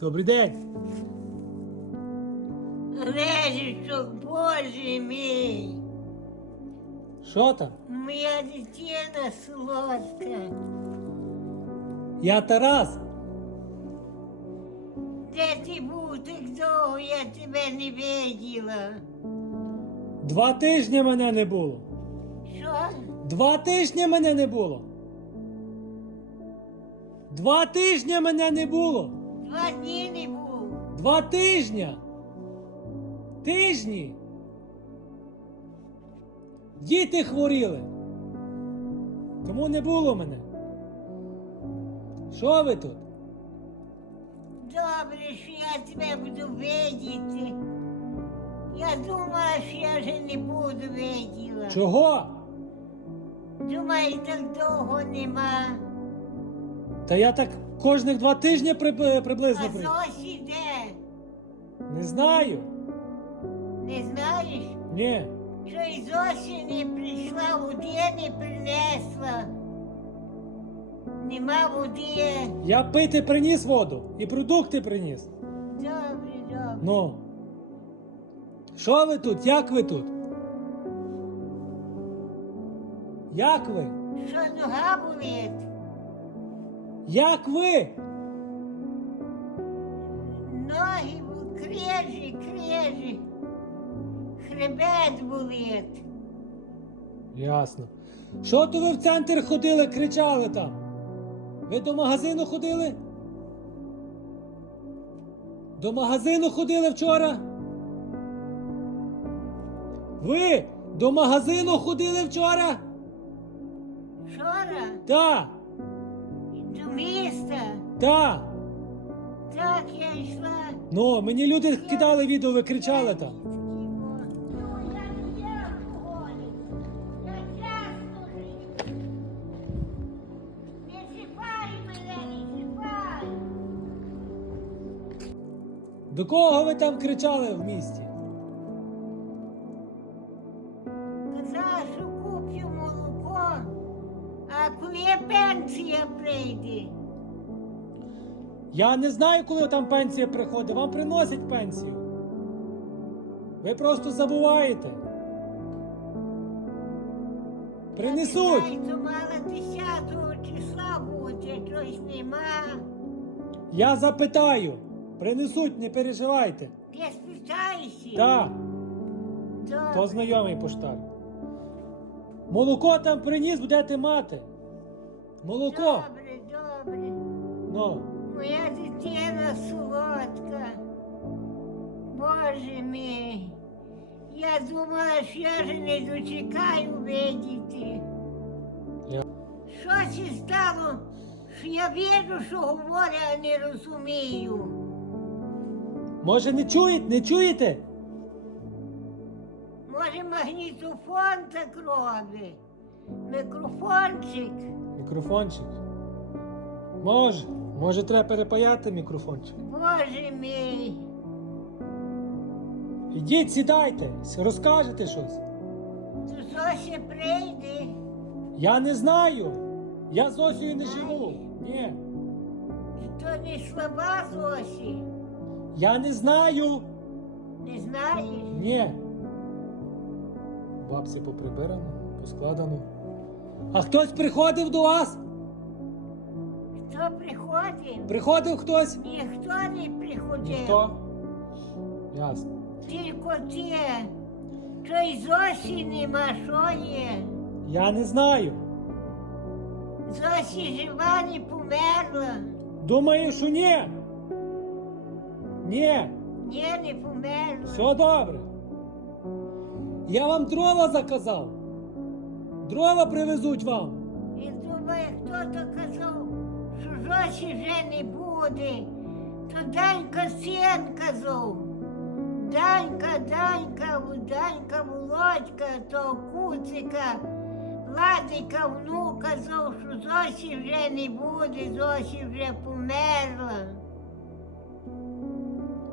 Добрий день. Режичок, боже мій, Що там? моя дитина солодка. Я Тарас. Де ти був так довго, я тебе не виділа. Два тижні мене не було. Що? Два тижні мене не було. Два тижні мене не було. Два дні не був. Два тижня. Тижні. Діти хворіли. Тому не було мене. Що ви тут? Добре, що я тебе буду видіти. Я думала, що я вже не буду виділа. Чого? Думаю, так довго нема. Та я так кожних два тижні при- А приблизно при. Зосі де? Не знаю. Не знаєш? Ні. Що й Зосі не прийшла, води не принесла. Нема води. Я пити приніс воду і продукти приніс. Добре, добре. Ну. Що ви тут? Як ви тут? Як ви? Що нога болить? Як ви? Ноги крежі, крежі. Хребет болить. Ясно. Що то ви в центр ходили, кричали там? Ви до магазину ходили? До магазину ходили вчора? Ви до магазину ходили вчора? Вчора Та, до міста. та. Так я йшла. Ну, мені люди кидали відео, ви кричали там. До кого ви там кричали в місті? Пенсія прийде, Я не знаю, коли там пенсія приходить. Вам приносять пенсію. Ви просто забуваєте. Принесуть. Я то мала 10 числа бути, щось нема. Я запитаю. Принесуть, не переживайте. Я спитаюся. Так, то знайомий поштар. Молоко там приніс, будете мати. Молоко. Добре, добре. Ну. Моя дитина солодка. Боже мій. Я думала, що я вже не дочекаю видіти. Я... Що це стало, що я вірю, що говорю, а не розумію. Може не чуєте? Не чуєте? Може, магнітофон так робить? Мікрофончик. Мікрофончик. Може. Може треба перепаяти мікрофончик. Боже мій. Ідіть, сідайте, розкажете щось. То що прийде? Я не знаю. Я з Зосією не живу. Ні. То не слаба Зосі. Я не знаю. Не знаєш? Ні. Бабці поприбирано, поскладано. А хтось приходив до вас? Хто приходив? Приходив хтось? Ніхто не приходив. Ніхто? Ясно. Тільки ті. Що й Зосі нема, що є? Я не знаю. Зосі жива не померла. Думаю, що ні. Ні. Ні, не померла. Все добре. Я вам дрова заказав. Дрова привезуть вам. І думає, хто то казав, що Зосі вже не буде. То Данька син казав. Данька, Данька, Данька, Володька, то Куцика, Владика внук казав, що Зосі вже не буде, Зосі вже померла.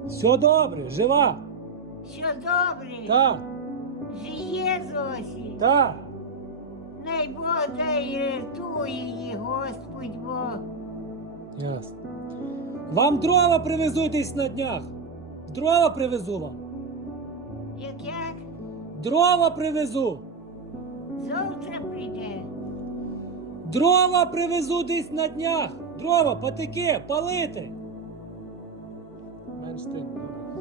Все добре, жива. Все добре, Так, жиє Зосі. так. Най Бог дай її, Господь Бог. Ясно. Вам дрова привезу десь на днях. Дрова привезу вам. Як як Дрова привезу. завтра прийде. Дрова привезу десь на днях. Дрова, патики, палити. Менш тим.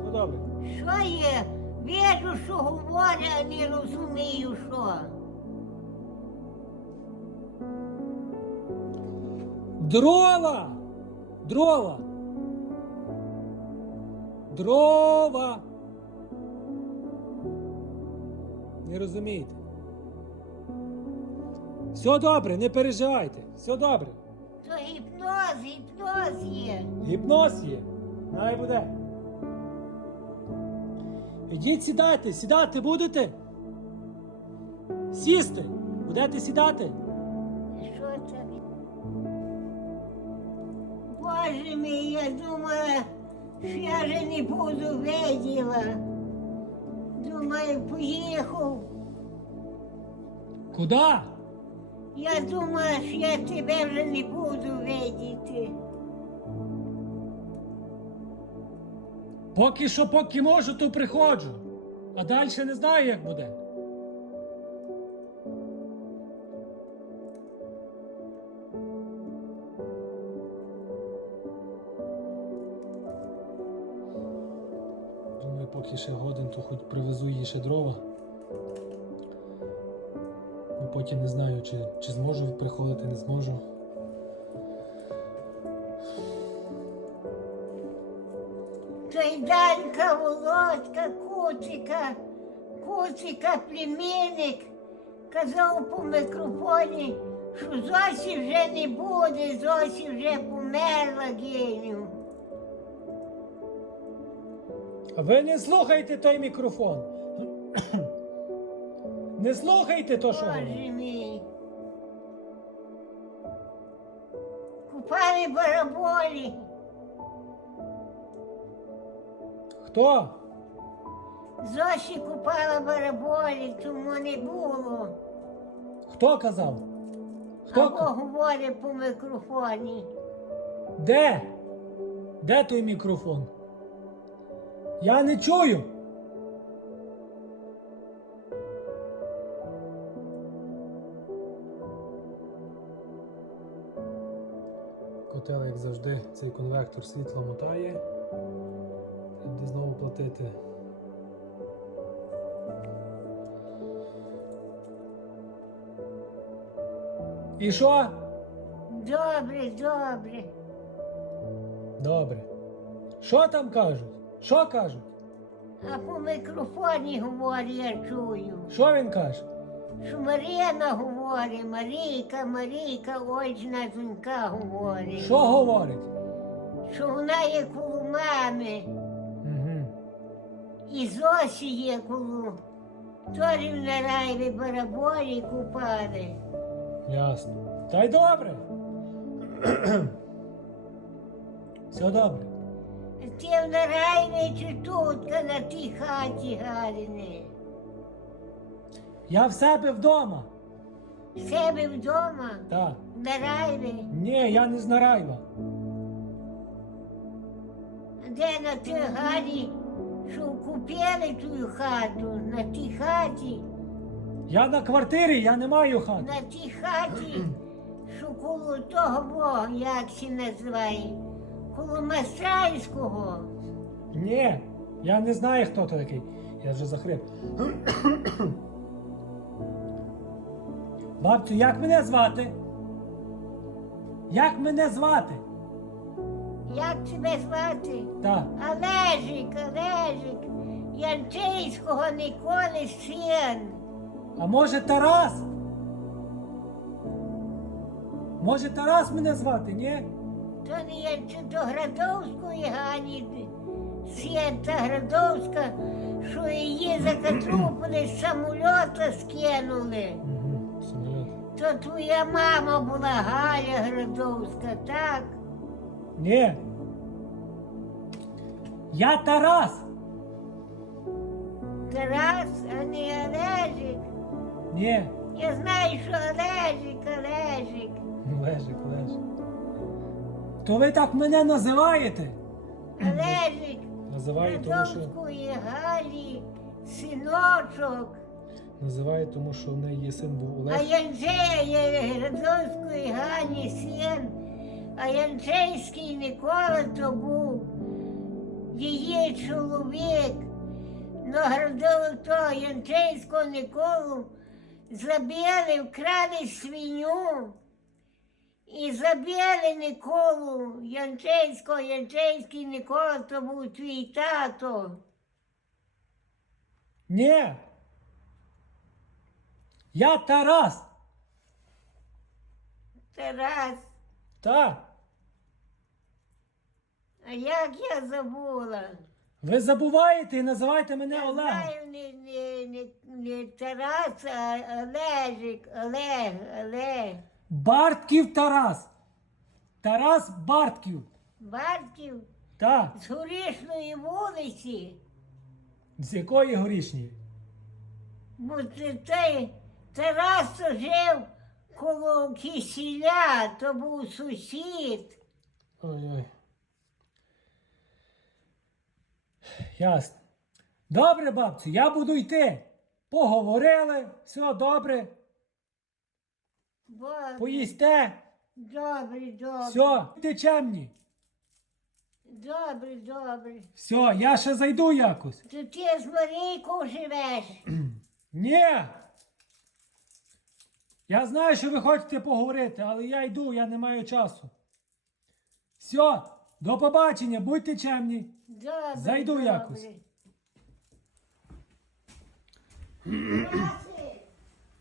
Все добре. Що є? Вижу, що говорю, а не розумію, що. Дрова! Дрова! Дрова! Не розумієте? Все добре, не переживайте. Все добре. То гіпноз, гіпноз є. Гіпноз є. Най буде. Ідіть сідайте, сідати будете? Сісти. Будете сідати? Що це? Боже мій, я думала, що я вже не буду виділа. Думаю, поїхав. Куди? Я думала, що я тебе вже не буду видіти. Поки що, поки можу, то приходжу. А далі не знаю, як буде. Думаю, ще годин, то хоч привезу їй ще дрова. Бо потім не знаю, чи, чи зможу приходити, не зможу. Той Данька, Володька, Куцика, Куцика, племінник, казав по мікрофоні, що Зосі вже не буде, Зосі вже померла геню. Ви не слухайте той мікрофон. Не слухайте то, що. говорить. Боже мій. Купали бараболі, Хто? Зосі купала бараболі, тому не було. Хто казав? Хто? Або ка- говорить по мікрофоні. Де? Де той мікрофон? Я не чую. Котел, як завжди, цей конвектор світло мотає. Треба знову платити. І що? Добре, добре. Добре. Що там кажуть? Що кажуть? А по мікрофоні говорить, я чую. Що він каже? Що Маріна говорить, Марійка, Марійка, очна донька говорить. Що говорить? Що вона є коло мами, Угу. і Зосі є коло. Торі на райві бараболі купали. Ясно. Та й добре. Все добре. Ти в Нарайві чи тут, на тій хаті Галіни? Я в себе вдома. В себе вдома? Так. В Нарайві? Ні, я не з Нарайва. Де на тій Галі, що купили ту хату, на тій хаті, Я на квартирі, я не маю хати. на тій хаті, що коло того, Бога, як се називає, коло Масайського. Ні, я не знаю, хто то такий. Я вже захрип. Бабцю, як мене звати? Як мене звати? Як тебе звати? Так. Олежик, Олежик, Янчейського ніколи син. А може Тарас? Може Тарас мене звати, ні? То не є до Градовської Гані, Свята Градовська, що її закатрупили з самольота скинули. То твоя мама була Галя Градовська, так? Ні. Я Тарас. Тарас, а не Олежик. Ні. Я знаю, що Олежик, Олежик. Лежик, лежик. То ви так мене називаєте? Олежик, Називаю, тому що. Галі, синочок. Називаю, тому що в неї є син був А Олег. Янджея Радовської Гані син, а Янджейський Микола то був її чоловік. Но Градов то Янджейського Николу забили, вкрали свиню. І забили Николу Янчейського, Янчейський Никола, то був твій тато. Ні. Я Тарас. Тарас. Та. А як я забула? Ви забуваєте і називаєте мене Я Олегом. знаю не, не, не, не Тарас, а Олежик, Олег, Олег. Бартків Тарас. Тарас Бартків. Барків Та. з горішної вулиці. З якої горішньої? Бо це той Тарас то жив коло кисіля, то був сусід. Ой-ой. Ясно. Добре, бабцю, я буду йти. Поговорили, все добре. Добре, Поїсте. добре, добре. Все, ти чемні. Добре, добре. Все, я ще зайду якось. То ти з Марійкою живеш. Ні. Я знаю, що ви хочете поговорити, але я йду, я не маю часу. Все, до побачення, будьте чемні. Добре, Зайду добре. якось.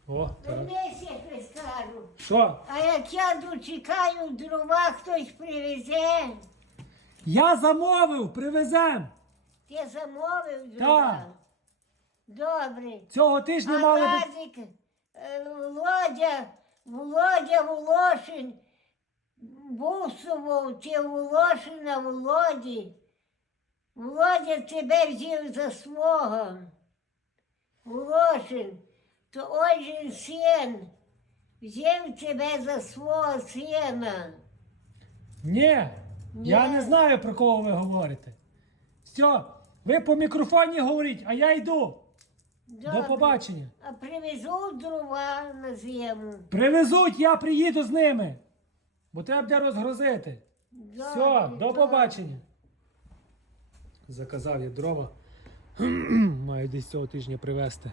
О, скажу. Що? А як я дочекаю дрова, хтось привезе. Я замовив, привезем. Ти замовив дрова? Добре. Цього тижня мали б. Назик, е, Володя, Володя Волошин, Бусово, чи Волошина Володі. Володя тебе взяв за свого. Волошин, то же син, взяв тебе за свого сина. Ні, я Ні. не знаю, про кого ви говорите. Все, ви по мікрофоні говоріть, а я йду. До Добре. побачення. А привезу дрова на зиму. Привезуть, я приїду з ними. Бо треба буде розгрузити. Добре, Все, до добре. побачення. Заказав я дрова. Маю десь цього тижня привезти.